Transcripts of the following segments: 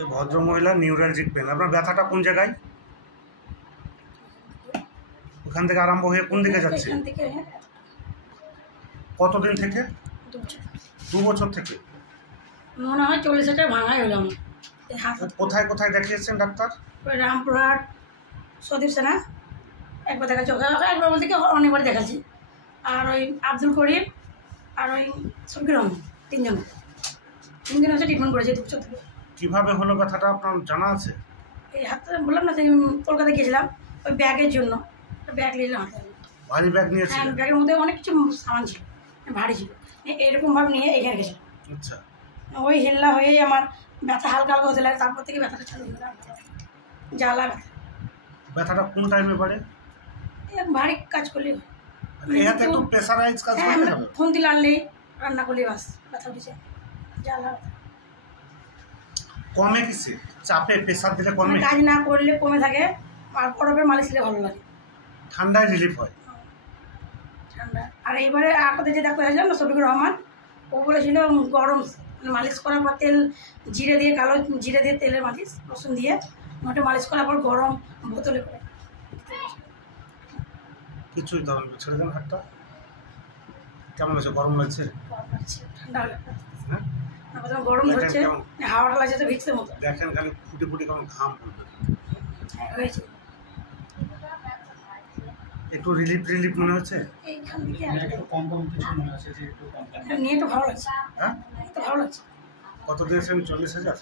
এই ভদ্রমহিলা neuralgic pen, আপনার ব্যথাটা কোন জায়গায়? ওখান থেকে আরম্ভ হয়ে কোন দিকে যাচ্ছে? কতদিন থেকে? 2 বছর থেকে। মনে হয় 40 ভাঙাই হলাম। কোথায় কোথায় দেখিয়েছেন ডাক্তার? রামপুরহাট, সদীপ সেনা একবার দেখাচ্ছি, একবার বলতে কি অনেকবার দেখাচ্ছি। আর ওই আব্দুল করিম আর ওই শফিকুর রহমান, তিনজন হচ্ছে ট্রিটমেন্ট করেছে 2 বছর থেকে। কীভাবে হলো ব্যথাটা আপনার জানা আছে? এই হাতে বললাম না, সেই কলকাতা গিয়েছিলাম ওই ব্যাগের জন্য, ব্যাগ নিলাম হাতে। ভারী ব্যাগ নিয়েছিলেন? হ্যাঁ, ব্যাগের মধ্যে অনেক কিছু সামান ছিল, ভারী ছিল, এরকমভাবে নিয়ে এখানে গেছিলাম। আচ্ছা, ওই হেল্লা হয়েই আমার ব্যথা হালকা হালকা হতে লাগে, তারপর থেকে ব্যথাটা চালু হয়ে গেল, জ্বালা ব্যথা। ব্যথাটা কোন টাইমে বাড়ে? ভারী কাজ করলে এটাতে একটু প্রেসারাইজ কাজ করতে হবে। ফোন দিয়ে আনলেই রান্না করলে বাস ব্যথা উঠেছে, জ্বালা ব্যথা। কমে কিসে? চাপে প্রেসার দিলে কমে? কাজ না করলে কমে থাকে, আর বরফের মালিশ দিলে ভালো লাগে, ঠান্ডায় রিলিফ হয়। ঠান্ডা। আর এইবারে আপনাদের যে ডাক্তার আসলাম না, শফিকুর রহমান, ও বলেছিল গরম মালিশ করার পর তেল জিরে দিয়ে, কালো জিরে দিয়ে তেলের মালিশ, রসুন দিয়ে মোটে মালিশ করার পর গরম বোতলে করে। কিছুই তখন ছেড়ে দেন হাতটা। কেমন আছে? গরম লাগছে? ঠান্ডা হলে হ্যাঁ, গরম ধরছে, হাওয়াটা লাগছে তো ভিজতে মতো। দেখেন খালি ফুটে ফুটে কেমন ঘাম পড়বে। হয়েছে একটু রিলিফ মনে হচ্ছে? এইখান থেকে একটু কম কিছু মনে হচ্ছে যে একটু কম নিয়ে একটু ভালো লাগছে। হ্যাঁ, তো ভালো লাগছে। কত দিয়েছেন? 40,000?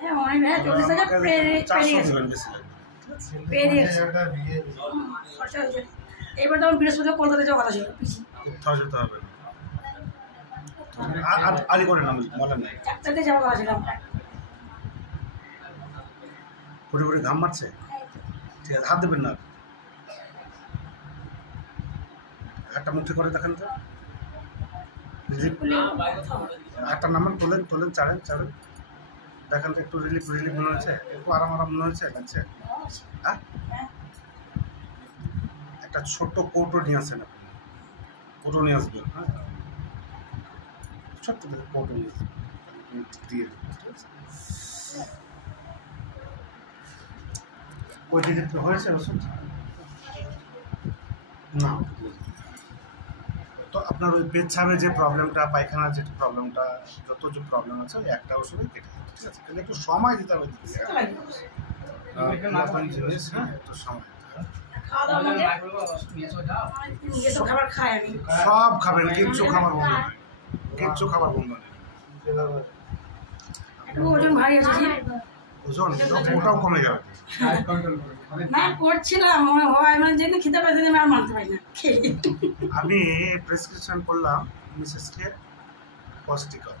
হ্যাঁ, অনেক। হ্যাঁ, 40,000 পেরিয়েছে। খরচা হয়েছে। এবার তো আমার বৃহস্পতিবার কলকাতা যাওয়ার কথা ছিল, কোথাও যেতে হবে না। আলি করে নাম বলেন নাই, 4টাতে যাওয়ার কথা ছিল। ফুটে ফুটে ঘাম মারছে? ঠিক আছে, হাত দেবেন না। একটা মুঠে করে দেখেন তো, একটা নামান তোলেন, চাড়েন দেখেন তো, একটু রিলিফ মনে হচ্ছে? একটু আরাম মনে হচ্ছে? লাগছে? হ্যাঁ, একটা ছোট্ট কৌটো নিয়ে আসেন, কৌটো নিয়ে আসবেন। হ্যাঁ, ছোট্ট কৌটো নিয়ে আসবেন দিয়ে। ঠিক আছে, ওই দিকে হয়েছে ওষুধ না? তো আপনার ওই পেচ্ছাবে যে প্রবলেমটা, পায়খানার যে প্রবলেমটা, যত যে প্রবলেম আছে ওই একটা ওষুধে কেটে যাবে। ঠিক আছে, কিন্তু একটু সময় দিতে হবে। জিনিস, হ্যাঁ, একটু সময় দিতে হবে। সব খাবেন, কিচ্ছু খাবার বন্ধ নেই, ওজন ভারী আছে, ওজন ওটাও কমে যাবে। না করছিলাম মনে হয়, মানে যেদিন খেতে পাই সেদিন আর মানতে পারি না। আমি প্রেসক্রিপশন করলাম মিসেসকে পুষ্টিকর।